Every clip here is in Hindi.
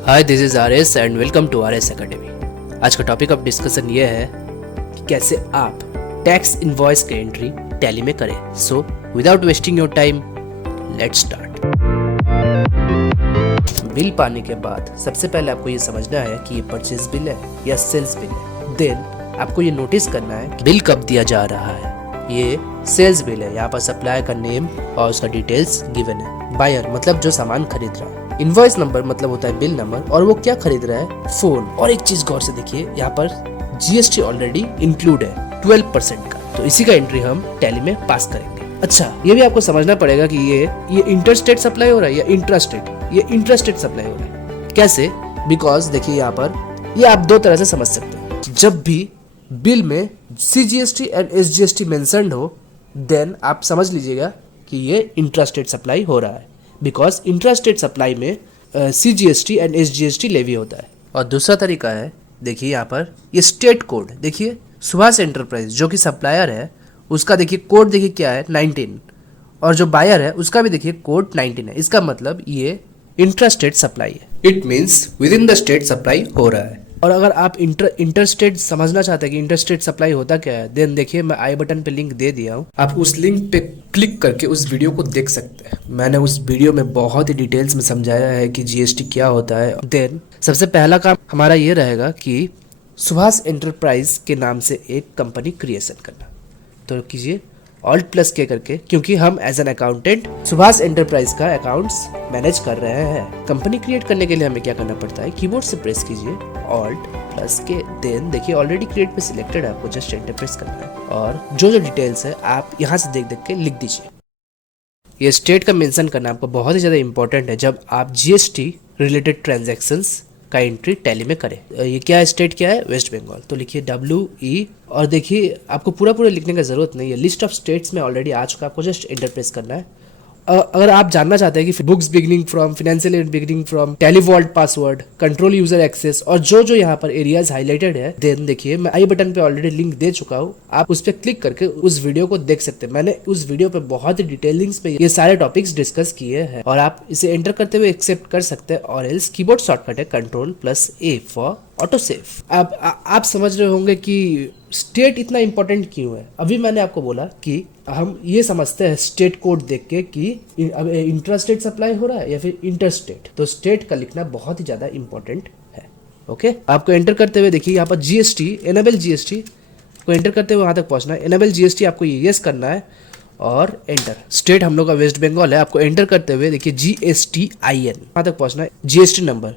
Hi, this is R S and welcome to R S Academy. आज का टॉपिक ऑफ डिस्कशन ये है कि कैसे आप टैक्स इनवॉइस की एंट्री टैली में करें। So without wasting your time, let's start. Bill पाने के बाद सबसे पहले आपको ये समझना है कि ये परचेज बिल है या सेल्स बिल है। देन आपको ये नोटिस करना है कि बिल कब दिया जा रहा है। ये सेल्स बिल है, यहाँ पर सप्लायर का नेम और उसका डिटेल्स गिवन है। बायर मतलब जो सामान खरीद रहा है। इनवॉइस नंबर मतलब होता है बिल नंबर, और वो क्या खरीद रहा है, फोन। और एक चीज गौर से देखिए, यहाँ पर जीएसटी ऑलरेडी इंक्लूड है 12% का, तो इसी का एंट्री हम टैली में पास करेंगे। अच्छा, ये भी आपको समझना पड़ेगा कि ये इंटरस्टेट सप्लाई हो रहा है या इंट्रास्टेट। ये इंट्रास्टेट सप्लाई हो रहा है। कैसे? बिकॉज देखिए यहाँ पर ये आप दो तरह से समझ सकते हैं। जब भी बिल में सीजीएसटी एंड एसजीएसटी मेंशन्ड हो, देन आप समझ लीजिएगा कि ये इंट्रास्टेट सप्लाई हो रहा है, बिकॉज इंट्रास्टेट सप्लाई में सीजीएसटी एंड एसजीएसटी लेवी होता है। और दूसरा तरीका है, देखिए यहाँ पर ये स्टेट कोड, देखिए सुभाष एंटरप्राइज जो कि सप्लायर है उसका देखिए कोड देखिए क्या है 19, और जो बायर है उसका भी देखिए कोड 19 है। इसका मतलब ये इंट्रास्टेट सप्लाई है। It means with in the state supply हो रहा है। और अगर आप इंटरस्टेट समझना चाहते हैं कि इंटरस्टेट सप्लाई होता क्या है, देन देखिए मैं आई बटन पे लिंक दे दिया हूँ, आप उस लिंक पे क्लिक करके उस वीडियो को देख सकते हैं। मैंने उस वीडियो में बहुत ही डिटेल्स में समझाया है कि जीएसटी क्या होता है। देन सबसे पहला काम हमारा ये रहेगा कि सुभाष एंटरप्राइज के नाम से एक कंपनी क्रिएशन करना। तो कीजिए ऑल्ट प्लस के करके, क्योंकि हम as an accountant Subhash enterprise का अकाउंट्स मैनेज कर रहे हैं। कंपनी क्रिएट करने के लिए हमें क्या करना पड़ता है, कीबोर्ड से प्रेस कीजिए ऑल्ट प्लस के। देन देखिए ऑलरेडी क्रिएट पे सिलेक्टेड है, आपको जस्ट एंटर प्रेस करना है और जो डिटेल्स है आप यहाँ से देख के लिख दीजिए। ये स्टेट का मेंशन करना आपको बहुत ही ज़्यादा इंपॉर्टेंट है जब आप जीएसटी रिलेटेड ट्रांजैक्शंस का एंट्री टैली में करें। ये क्या स्टेट क्या है, वेस्ट बंगाल, तो लिखिए WE। और देखिए आपको पूरा लिखने का जरूरत नहीं है, लिस्ट ऑफ स्टेट्स में ऑलरेडी आ चुका है, आपको जस्ट एंटर प्रेस करना है। अगर आप जानना चाहते हैं कि books beginning from, financial year beginning from, Tally vault password, control user access और जो यहाँ पर एरियाज हाईलाइटेड है, देन देखिए मैं आई बटन पे ऑलरेडी लिंक दे चुका हूँ, आप उस पर क्लिक करके उस वीडियो को देख सकते हैं। मैंने उस वीडियो पे बहुत ही डिटेलिंग्स में ये सारे टॉपिक्स डिस्कस किए हैं और आप इसे एंटर करते हुए एक्सेप्ट कर सकते हैं। और एल्स कीबोर्ड शॉर्टकट है Ctrl+A फॉर ऑटो सेव। अब आप समझ रहे होंगे कि स्टेट इतना इंपॉर्टेंट क्यों है। अभी मैंने आपको बोला कि हम ये समझते हैं स्टेट कोड देख के कि अब इंट्रास्टेट सप्लाई हो रहा है या फिर इंटरस्टेट, तो स्टेट का लिखना बहुत ही ज़्यादा इंपॉर्टेंट है। ओके, आपको एंटर करते हुए देखिए यहाँ पर जीएसटी, एनेबल जीएसटी को एंटर करते हुए वहाँ तक पहुँचना है। एनेबल जीएसटी आपको यस करना है और एंटर। स्टेट हम लोग का वेस्ट बंगाल है, आपको एंटर करते हुए देखिए GSTIN वहाँ तक पहुँचना है। जीएसटी नंबर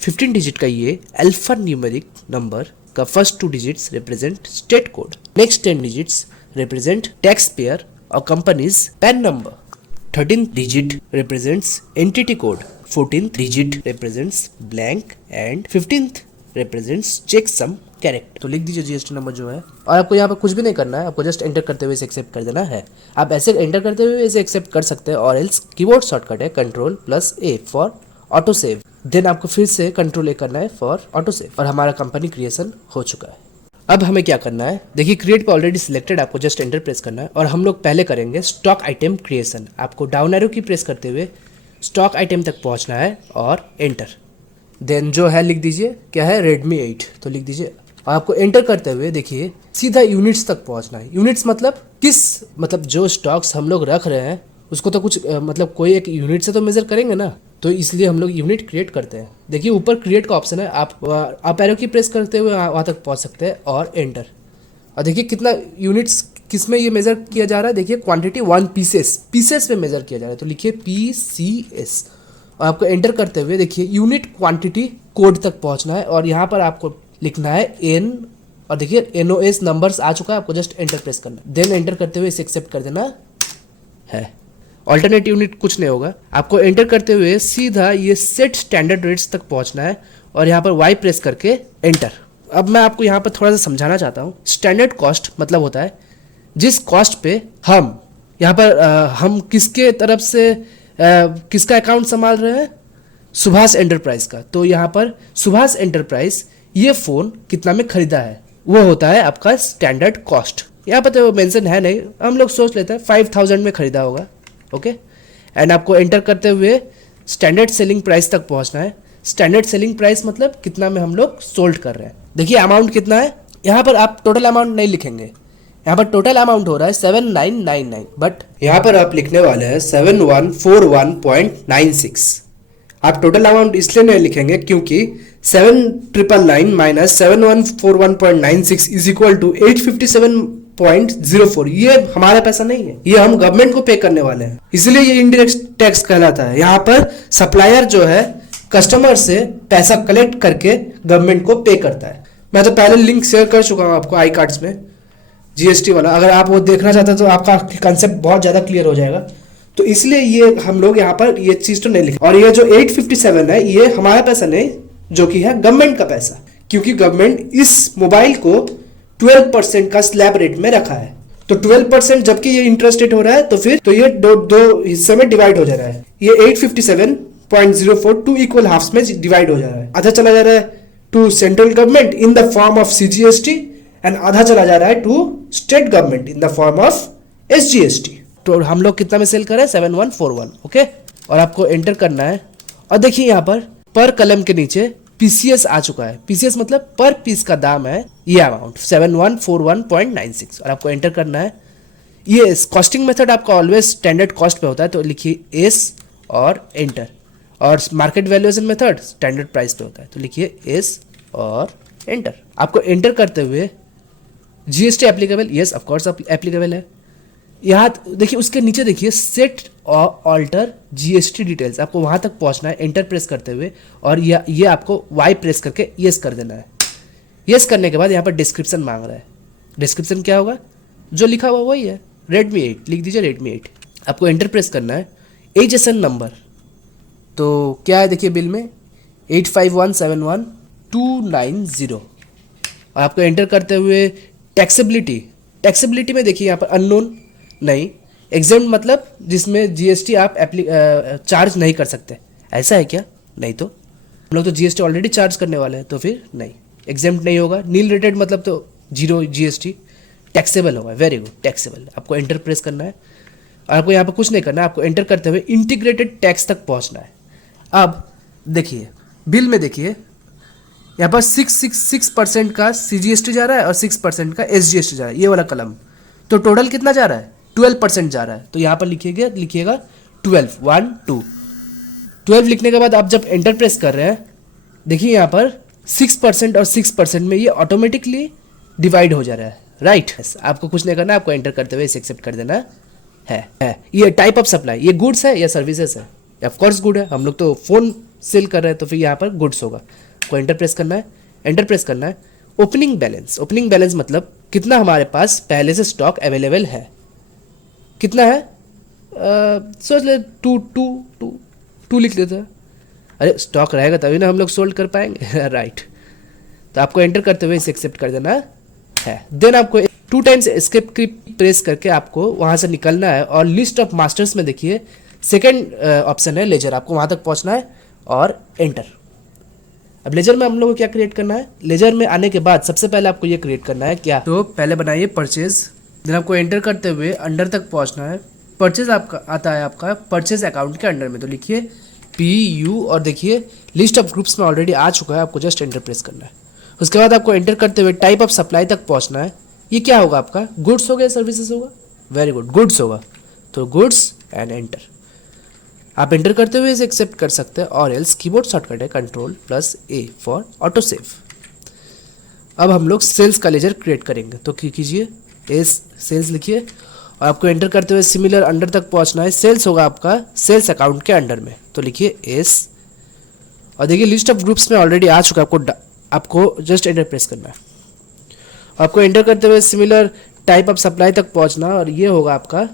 15 डिजिट का ये अल्फा न्यूमेरिक नंबर का first 2 digits represent state code, next 10 digits represent tax payer और companies PAN number, 13th digit represents entity code, 14th digit represents blank and 15th represents check sum character. तो लिख दीजिए जीएसटी नंबर जो है, और आपको यहाँ पर कुछ भी नहीं करना है, आपको जस्ट एंटर करते हुए इसे एक्सेप्ट कर देना है। आप ऐसे एंटर करते हुए इसे एक्सेप्ट कर सकते हैं, और एल्स कीबोर्ड शॉर्टकट है Ctrl+A for auto save. Then आपको फिर से Ctrl+A करना है फॉर ऑटो सेव, और हमारा कंपनी क्रिएशन हो चुका है। अब हमें क्या करना है, देखिए क्रिएट पे ऑलरेडी सिलेक्टेड, आपको जस्ट एंटर प्रेस करना है। और हम लोग पहले करेंगे स्टॉक आइटम क्रिएशन। आपको डाउन एरो की प्रेस करते हुए स्टॉक आइटम तक पहुंचना है और एंटर। देन जो है लिख दीजिए, क्या है, Redmi 8, तो लिख दीजिए। और आपको एंटर करते हुए देखिए सीधा यूनिट्स तक पहुंचना है। यूनिट्स मतलब जो स्टॉक्स हम लोग रख रहे हैं उसको तो कुछ मतलब कोई एक यूनिट से तो मेजर करेंगे ना, तो इसलिए हम लोग यूनिट क्रिएट करते हैं। देखिए ऊपर क्रिएट का ऑप्शन है, आप एरो की प्रेस करते हुए वहाँ तक पहुँच सकते हैं और एंटर। और देखिए कितना यूनिट्स किस में ये मेजर किया जा रहा है, देखिए क्वांटिटी 1 पीसेस में मेजर किया जा रहा है, तो लिखिए PCS। और आपको एंटर करते हुए देखिए यूनिट क्वांटिटी कोड तक पहुँचना है, और यहाँ पर आपको लिखना है N, और देखिए NOS नंबर्स आ चुका है, आपको जस्ट एंटर प्रेस करना है। देन एंटर करते हुए इसे एक्सेप्ट कर देना है। ऑल्टरनेट यूनिट कुछ नहीं होगा, आपको एंटर करते हुए सीधा ये सेट स्टैंडर्ड रेट्स तक पहुंचना है, और यहाँ पर Y प्रेस करके एंटर। अब मैं आपको यहाँ पर थोड़ा सा समझाना चाहता हूँ। स्टैंडर्ड कॉस्ट मतलब होता है जिस कॉस्ट पे हम यहाँ पर हम किसके तरफ से किसका अकाउंट संभाल रहे हैं, सुभाष एंटरप्राइज का। तो यहाँ पर सुभाष एंटरप्राइज ये फ़ोन कितना में खरीदा है, वो होता है आपका स्टैंडर्ड कॉस्ट। यहाँ पर तो मेंशन है नहीं, हम लोग सोच लेते हैं 5000 में खरीदा होगा। ओके, एंड आपको एंटर करते हुए स्टैंडर्ड सेलिंग प्राइस तक पहुंचना है। स्टैंडर्ड सेलिंग प्राइस मतलब कितना में हम लोग सोल्ड कर रहे हैं। देखिए अमाउंट कितना है, यहाँ पर आप टोटल अमाउंट नहीं लिखेंगे, यहाँ पर टोटल अमाउंट हो रहा है 7999, बट यहाँ पर आप लिखने वाले हैं 7141.96। आप टोटल अमाउंट इसलिए नहीं लिखेंगे क्योंकि 7999 माइनस 7141.96 इज इक्वल टू 857.04। ये हमारा पैसा नहीं है, ये हम गवर्नमेंट को पे करने वाले हैं, इसलिए ये इनडायरेक्ट टैक्स कहलाता है। यहाँ पर सप्लायर जो है कस्टमर से पैसा कलेक्ट करके गवर्नमेंट को पे करता है। मैं तो पहले लिंक शेयर कर चुका हूँ आपको आई कार्ड्स में, जीएसटी वाला, अगर आप वो देखना चाहते हैं तो आपका कंसेप्ट बहुत ज़्यादा क्लियर हो जाएगा। तो इसलिए ये हम लोग यहाँ पर ये चीज़ तो नहीं लिखे। और ये जो 857 है ये हमारा पैसा नहीं, जो कि है गवर्नमेंट का पैसा, क्योंकि गवर्नमेंट इस मोबाइल को 12% का स्लैब रेट में रखा है। तो 12% जबकि ये इंटरेस्ट रेट हो रहा है, तो फिर तो ये दो हिस्से में डिवाइड हो जा रहा है। ये 857.04 टू इक्वल हाफ्स में डिवाइड हो जा रहा है। आधा चला जा रहा है to central government in the form of CGST and आधा चला जा रहा है to state government in the form of SGST. तो हम लोग कितना में सेल कर रहे हैं 7141, ओके। और आपको एंटर करना है और देखिए यहाँ पर कलम के नीचे पीसीएस आ चुका है। पीसीएस मतलब पर पीस का दाम है, ये अमाउंट 7141.96 और आपको एंटर करना है। ये कॉस्टिंग मेथड आपका ऑलवेज स्टैंडर्ड कॉस्ट पे होता है, तो लिखिए एस और एंटर। और market valuation method standard price पे होता है, तो लिखिए एस और एंटर। आपको एंटर करते हुए GST applicable, yes of course applicable है। यहाँ देखिए उसके नीचे देखिए सेट ऑल्टर जीएसटी डिटेल्स, आपको वहाँ तक पहुँचना है एंटर प्रेस करते हुए, और ये आपको वाई प्रेस करके यस कर देना है। यस करने के बाद यहाँ पर डिस्क्रिप्शन मांग रहा है। डिस्क्रिप्शन क्या होगा, जो लिखा हुआ वही है, Redmi 8 लिख दीजिए, Redmi 8। आपको एंटर प्रेस करना है। HSN नंबर तो क्या है देखिए बिल में 85171290। और आपको एंटर करते हुए टैक्सेबिलिटी में देखिए यहाँ पर अननोन नहीं, एग्जेम्प्ट मतलब जिसमें जीएसटी आप चार्ज नहीं कर सकते, ऐसा है क्या? नहीं, तो हम लोग तो जीएसटी ऑलरेडी चार्ज करने वाले हैं, तो फिर नहीं, एग्जेम्प्ट नहीं होगा। नील रेटेड मतलब तो जीरो जीएसटी, टैक्सेबल होगा, वेरी गुड, टैक्सेबल। आपको एंटर प्रेस करना है और आपको यहाँ पर कुछ नहीं करना है, आपको एंटर करते हुए इंटीग्रेटेड टैक्स तक पहुँचना है। अब देखिए बिल में देखिए यहाँ पर 666% का सीजीएसटी जा रहा है और 6% का एसजीएसटी जा रहा है, ये वाला कलम। तो टोटल कितना जा रहा है, 12% जा रहा है। तो यहाँ पर लिखिएगा 12 लिखने के बाद आप जब एंटर प्रेस कर रहे हैं, देखिए यहाँ पर 6% और 6% में ये ऑटोमेटिकली डिवाइड हो जा रहा है, राइट। आपको कुछ नहीं करना, आपको एंटर करते हुए इसे एक्सेप्ट कर देना है। ये टाइप ऑफ सप्लाई, ये गुड्स है या सर्विसेज है? ऑफकोर्स गुड है, हम लोग तो फोन सेल कर रहे हैं, तो फिर यहाँ पर गुड्स होगा। को एंटर प्रेस करना है, एंटर प्रेस करना है। ओपनिंग बैलेंस मतलब कितना हमारे पास पहले से स्टॉक अवेलेबल है, कितना है, सोच ले टू लिख लेते हैं। अरे स्टॉक रहेगा तभी ना हम लोग सोल्ड कर पाएंगे राइट। तो आपको एंटर करते हुए इसे एक्सेप्ट कर देना है। देन आपको 2 टाइम्स एस्केप की प्रेस करके आपको वहाँ से निकलना है और लिस्ट ऑफ मास्टर्स में देखिए सेकेंड ऑप्शन है लेजर, आपको वहाँ तक पहुँचना है और एंटर। अब लेजर में हम लोग को क्या क्रिएट करना है, लेजर में आने के बाद सबसे पहले आपको ये क्रिएट करना है क्या, तो पहले बनाइए परचेज। देन आपको एंटर करते हुए अंडर तक पहुंचना है। परचेज आपका आता है आपका परचेज अकाउंट के अंडर में, तो लिखिए PU और देखिए लिस्ट ऑफ ग्रुप्स में ऑलरेडी आ चुका है, आपको जस्ट एंटर प्रेस करना है। उसके बाद आपको एंटर करते हुए टाइप ऑफ सप्लाई तक पहुँचना है। ये क्या होगा आपका, गुड्स होगा या सर्विसेज होगा, वेरी गुड, गुड्स होगा, तो गुड्स एंड एंटर। आप एंटर करते हुए इसे एक्सेप्ट कर सकते हैं, और एल्स कीबोर्ड शॉर्टकट है Ctrl+A फॉर ऑटो सेव। अब हम लोग सेल्स का लेजर क्रिएट करेंगे, तो कीजिए एस सेल्स लिखिए और आपको एंटर करते हुए सिमिलर अंडर तक पहुंचना है। सेल्स होगा आपका सेल्स अकाउंट के अंडर में, तो लिखिए एस और देखिए लिस्ट ऑफ ग्रुप्स में ऑलरेडी आ चुका है, आपको जस्ट एंटर प्रेस करना है। आपको एंटर करते हुए सिमिलर टाइप ऑफ सप्लाई तक पहुंचना, और ये होगा आपका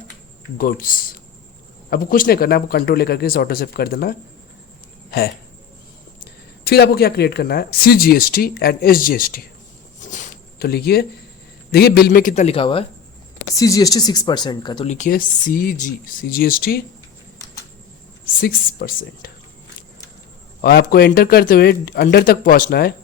गुड्स। आपको कुछ नहीं करना, आपको कंट्रोल लेकर के इसे ऑटो सेव कर देना है। फिर आपको क्या क्रिएट करना है, CGST एंड SGST। तो लिखिए, देखिए बिल में कितना लिखा हुआ है, CGST 6% का, तो लिखिए CGST 6%। और आपको एंटर करते हुए अंडर तक पहुंचना है।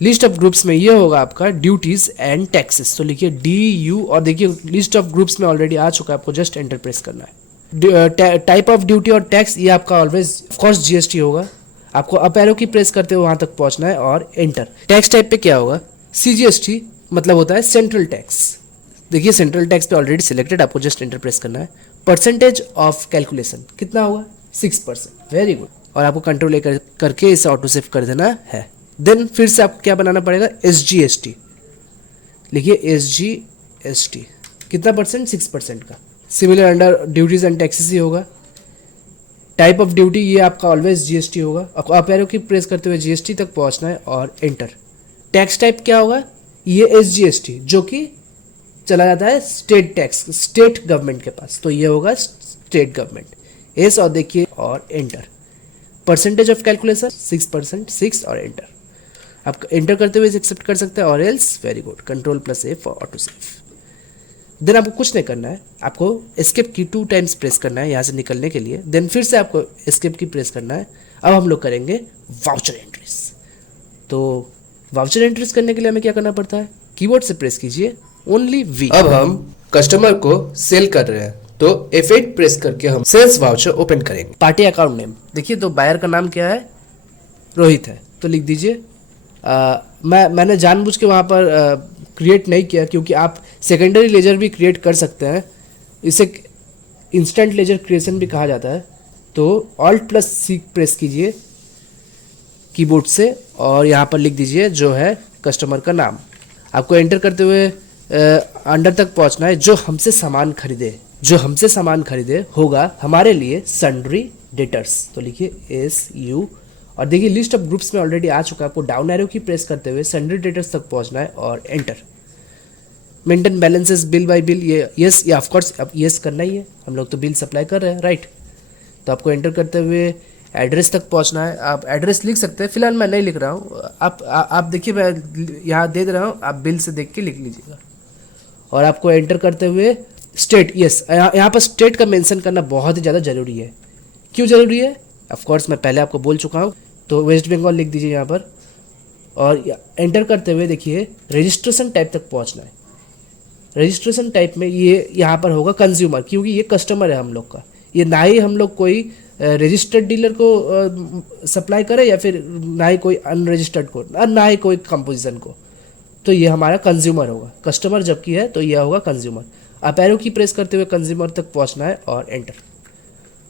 लिस्ट ऑफ ग्रुप्स में ये होगा आपका ड्यूटीज एंड टैक्सेस, तो लिखिए DU और देखिए लिस्ट ऑफ ग्रुप्स में ऑलरेडी आ चुका है, आपको जस्ट एंटर प्रेस करना है। टाइप ऑफ ड्यूटी और टैक्स ये आपका ऑलवेज ऑफकोर्स GST होगा। आपको अप एरो की प्रेस करते हुए वहां तक पहुंचना है और एंटर। टैक्स टाइप पे क्या होगा, CGST मतलब होता है सेंट्रल टैक्स। देखिए सेंट्रल टैक्स पे ऑलरेडी सिलेक्टेड, आपको जस्ट एंटर प्रेस करना है। परसेंटेज ऑफ कैलकुलेशन कितना होगा, 6%, वेरी गुड। और आपको कंट्रोल ए करके इसे ऑटो सेव कर देना है। देन फिर से आपको क्या बनाना पड़ेगा, SGST लिखिए, SGST कितना परसेंट, 6% का। Similar under duties and taxes ही होगा। टाइप ऑफ ड्यूटी ये आपका ऑलवेज GST होगा। आपको अप एरो की प्रेस करते हुए GST तक पहुंचना है और एंटर। टैक्स टाइप क्या होगा, ये SGST जो कि चला जाता है स्टेट टैक्स, स्टेट गवर्नमेंट के पास, तो ये होगा स्टेट गवर्नमेंट। एस और देखिए और एंटर। परसेंटेज ऑफ कैलकुलेशन 6%, 6 और एंटर। आप एंटर करते हुए एक्सेप्ट कर सकते हैं और else, very good, control A for auto save. Then आपको कुछ नहीं करना है, आपको एस्केप की 2 टाइम्स प्रेस करना है यहाँ से निकलने के लिए। देन फिर से आपको एस्केप की प्रेस करना है। अब हम लोग करेंगे वाउचर एंट्रीज। तो वाउचर एंट्रीज करने के लिए हमें क्या करना पड़ता है, कीबोर्ड से प्रेस कीजिए ओनली V। अब हम कस्टमर को सेल कर रहे हैं तो F8 प्रेस करके हम सेल्स वाउचर ओपन करेंगे। पार्टी अकाउंट नेम देखिए, तो बायर का नाम क्या है, रोहित है, तो लिख दीजिए। मैंने जानबूझ के वहाँ पर क्रिएट नहीं किया क्योंकि आप सेकेंडरी लेजर भी क्रिएट कर सकते हैं, इसे इंस्टेंट लेजर क्रिएशन भी कहा जाता है। तो Alt+C प्रेस कीजिए कीबोर्ड से और यहाँ पर लिख दीजिए जो है कस्टमर का नाम। आपको एंटर करते हुए अंडर तक पहुँचना है। जो हमसे सामान खरीदे होगा हमारे लिए सन्ड्री डेटर्स, तो लिखिए SU और देखिए लिस्ट ऑफ ग्रुप्स में ऑलरेडी आ चुका है। आपको डाउन एरो की प्रेस करते हुए सन्ड्री डेटर्स तक पहुंचना है और enter. Maintain balances bill bye bill, ये यस, ये ऑफकोर्स अब यस करना ही है, हम लोग तो बिल सप्लाई कर रहे हैं, राइट। तो आपको एंटर करते हुए एड्रेस तक पहुंचना है। आप एड्रेस लिख सकते हैं, फिलहाल मैं नहीं लिख रहा हूँ, आप देखिए मैं यहाँ दे रहा हूँ, आप बिल से देख के लिख लीजिएगा। और आपको एंटर करते हुए स्टेट, यस, यहाँ पर स्टेट का मेंशन करना बहुत ही ज़्यादा ज़रूरी है। क्यों ज़रूरी है, ऑफकोर्स मैं पहले आपको बोल चुका हूँ। तो वेस्ट बंगाल लिख दीजिए यहाँ पर और एंटर करते हुए देखिए रजिस्ट्रेशन टाइप तक पहुँचना है। रजिस्ट्रेशन टाइप में ये यहाँ पर होगा कंज्यूमर, क्योंकि ये कस्टमर है हम लोग का, ये ना ही हम लोग कोई रजिस्टर्ड डीलर को सप्लाई करें या फिर ना ही कोई अनरजिस्टर्ड को, ना ही कोई कंपोजिशन को, तो ये हमारा कंज्यूमर होगा। कस्टमर जबकि है तो यह होगा कंज्यूमर। अप एरो की प्रेस करते हुए कंज्यूमर तक पहुँचना है और एंटर।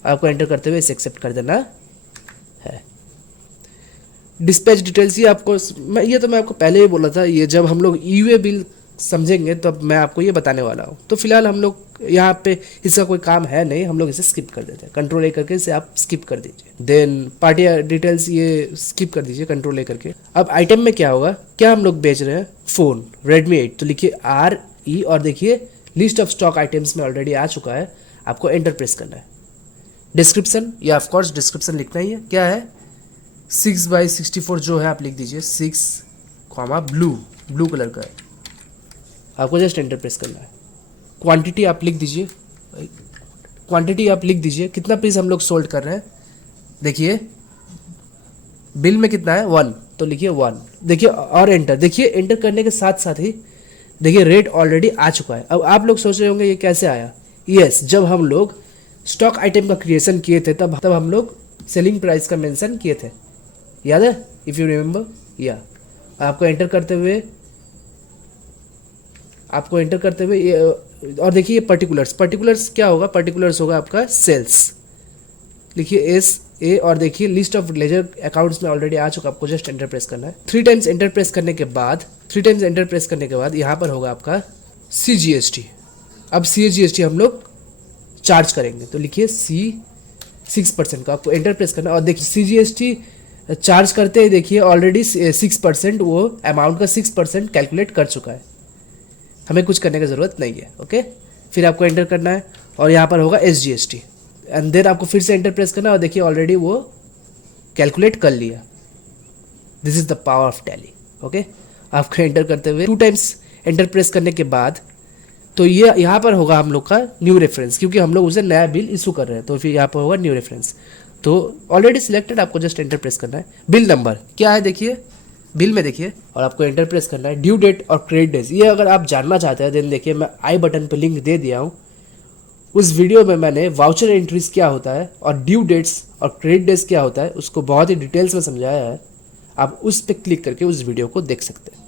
आपको एंटर करते हुए इसे एक्सेप्ट कर देना है। डिस्पैच डिटेल्स ये आपको मैं आपको पहले ही बोला था, ये जब हम लोग ईवे बिल समझेंगे तब मैं आपको ये बताने वाला हूँ। तो फिलहाल हम लोग यहाँ पे इसका कोई काम है नहीं, हम लोग इसे स्किप कर देते हैं। कंट्रोल-A करके इसे आप स्किप कर दीजिए। देन पार्टी डिटेल्स ये स्किप कर दीजिए कंट्रोल-A करके। अब आइटम में क्या होगा, क्या हम लोग बेच रहे हैं, फ़ोन Redmi 8, तो लिखिए RE और देखिए लिस्ट ऑफ स्टॉक आइटम्स में ऑलरेडी आ चुका है। आपको एंटर प्रेस करना है। डिस्क्रिप्शन, या ऑफकोर्स डिस्क्रिप्शन लिखना ही है, क्या है 6/64 जो है आप लिख दीजिए, 6, ब्लू कलर का है। आपको जस्ट एंटर प्रेस करना है। क्वांटिटी आप लिख दीजिए, कितना पीस हम लोग सोल्ड कर रहे हैं। देखिए बिल में कितना है 1, तो लिखिए 1, देखिए और एंटर। देखिए एंटर करने के साथ साथ ही देखिए रेट ऑलरेडी आ चुका है। अब आप लोग सोच रहे होंगे ये कैसे आया, यस, जब हम लोग स्टॉक आइटम का क्रिएशन किए थे तब हम लोग सेलिंग प्राइस का मेंशन किए थे, याद है, इफ यू रिमेंबर। या आपको एंटर करते हुए और देखिए ये पर्टिकुलर्स क्या होगा, पर्टिकुलर्स होगा आपका सेल्स, लिखिए SA और देखिए लिस्ट ऑफ लेजर अकाउंट्स में ऑलरेडी आ चुका, आपको जस्ट एंटर प्रेस करना है। 3 टाइम्स एंटर प्रेस करने के बाद यहाँ पर होगा आपका CGST। अब CGST हम लोग चार्ज करेंगे, तो लिखिए 6% का, आपको एंटर प्रेस करना। और देखिए CGST चार्ज करते ही देखिए ऑलरेडी 6%, वो अमाउंट का 6% कैलकुलेट कर चुका है, हमें कुछ करने की ज़रूरत नहीं है। ओके, फिर आपको एंटर करना है और यहाँ पर होगा SGST एंड देन आपको फिर से एंटर प्रेस करना है और देखिए ऑलरेडी वो कैलकुलेट कर लिया। This is the power of tally. Okay, आपको एंटर करते हुए 2 टाइम्स एंटर प्रेस करने के बाद तो ये यहाँ पर होगा हम लोग का न्यू रेफरेंस, क्योंकि हम लोग उसे नया बिल इशू कर रहे हैं, तो फिर यहाँ पर होगा न्यू रेफरेंस। तो ऑलरेडी सिलेक्टेड, आपको जस्ट एंटर प्रेस करना है। बिल नंबर क्या है देखिए, बिल में देखिए और आपको एंटर प्रेस करना है। ड्यू डेट और क्रेडिट डेज, ये अगर आप जानना चाहते हैं देन देखिए मैं आई बटन पर लिंक दे दिया हूँ, उस वीडियो में मैंने वाउचर एंट्रीज क्या होता है और ड्यू डेट्स और क्रेडिट डेट्स क्या होता है उसको बहुत ही डिटेल्स में समझाया है। आप उस पर क्लिक करके उस वीडियो को देख सकते हैं।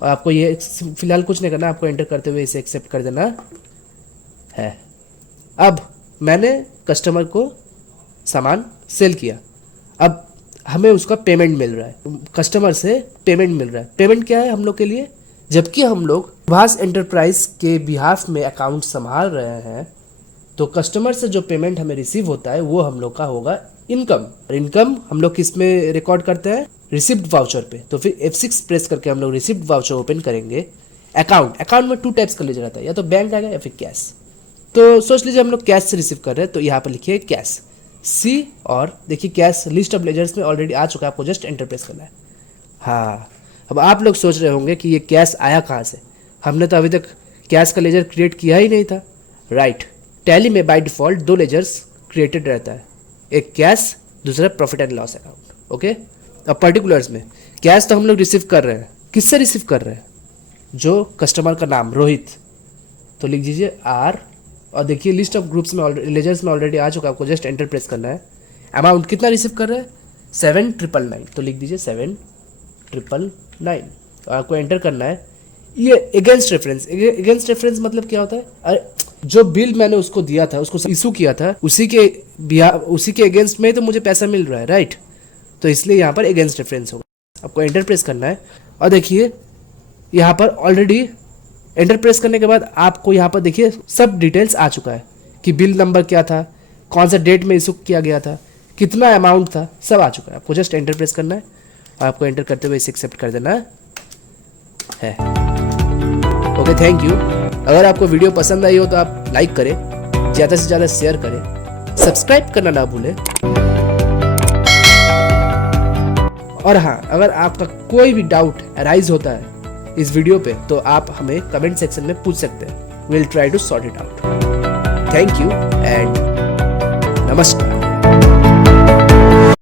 और आपको ये फिलहाल कुछ नहीं करना, आपको एंटर करते हुए इसे एक्सेप्ट कर देना है। अब मैंने कस्टमर को सामान सेल किया, अब हमें उसका पेमेंट मिल रहा है, कस्टमर से पेमेंट मिल रहा है। पेमेंट क्या है हम लोग के लिए, जबकि हम लोग भास एंटरप्राइज के बिहाफ में अकाउंट संभाल रहे हैं तो कस्टमर से जो पेमेंट हमें रिसीव होता है वो हम लोग का होगा इनकम। इनकम हम लोग किस में रिकॉर्ड करते हैं, रिसिप्ट वाउचर पे। तो फिर F6 प्रेस करके हम लोग रिसिप्ट वाउचर ओपन करेंगे। अकाउंट में 2 टाइप्स का लेजर आता है, या तो बैंक आएगा या फिर कैश। तो सोच लीजिए हम लोग कैश से रिसीव कर रहे हैं तो यहाँ पर लिखिए कैश सी, और देखिए कैश लिस्ट ऑफ लेजर्स में ऑलरेडी आ चुका है, आपको जस्ट एंटर प्रेस करना है। हाँ, अब आप लोग सोच रहे होंगे कि ये कैश आया कहाँ से, हमने तो अभी तक कैश का लेजर क्रिएट किया ही नहीं था। राइट, टैली में बाय डिफ़ॉल्ट 2 लेजर्स क्रिएटेड रहता है, एक कैश, दूसरा profit and loss account. Okay, अब पर्टिकुलर्स में कैश तो हम लोग रिसीव कर रहे हैं, किससे रिसीव कर रहे हैं, जो कस्टमर का नाम रोहित, तो लिख दीजिए आर, और देखिए लिस्ट ऑफ ग्रुप्स में लेजर्स में ऑलरेडी आ चुका है, आपको जस्ट एंटर प्रेस करना है। अमाउंट कितना रिसीव कर रहे हैं, 7999, तो लिख दीजिए 7999 और आपको एंटर करना है। ये अगेंस्ट रेफरेंस मतलब क्या होता है, अरे जो बिल मैंने उसको दिया था, उसको इशू किया था, उसी के अगेंस्ट में तो मुझे पैसा मिल रहा है। राइट, तो इसलिए यहाँ पर अगेंस्ट रेफरेंस होगा, आपको एंटर प्रेस करना है। और देखिए यहाँ पर ऑलरेडी एंटर प्रेस करने के बाद आपको यहाँ पर देखिए सब डिटेल्स आ चुका है कि बिल नंबर क्या था, कौन सा डेट में इशू किया गया था, कितना अमाउंट था, सब आ चुका है। आपको जस्ट एंटर प्रेस करना है और आपको एंटर करते हुए इसे एक्सेप्ट कर देना है। Okay, thank you. अगर आपको वीडियो पसंद आई हो तो आप लाइक करें, ज़्यादा से ज़्यादा शेयर करें, सब्सक्राइब करना ना भूलें। और हाँ, अगर आपका कोई भी डाउट अराइज होता है इस वीडियो पे तो आप हमें कमेंट सेक्शन में पूछ सकते हैं। Will try to sort it out. Thank you and नमस्कार।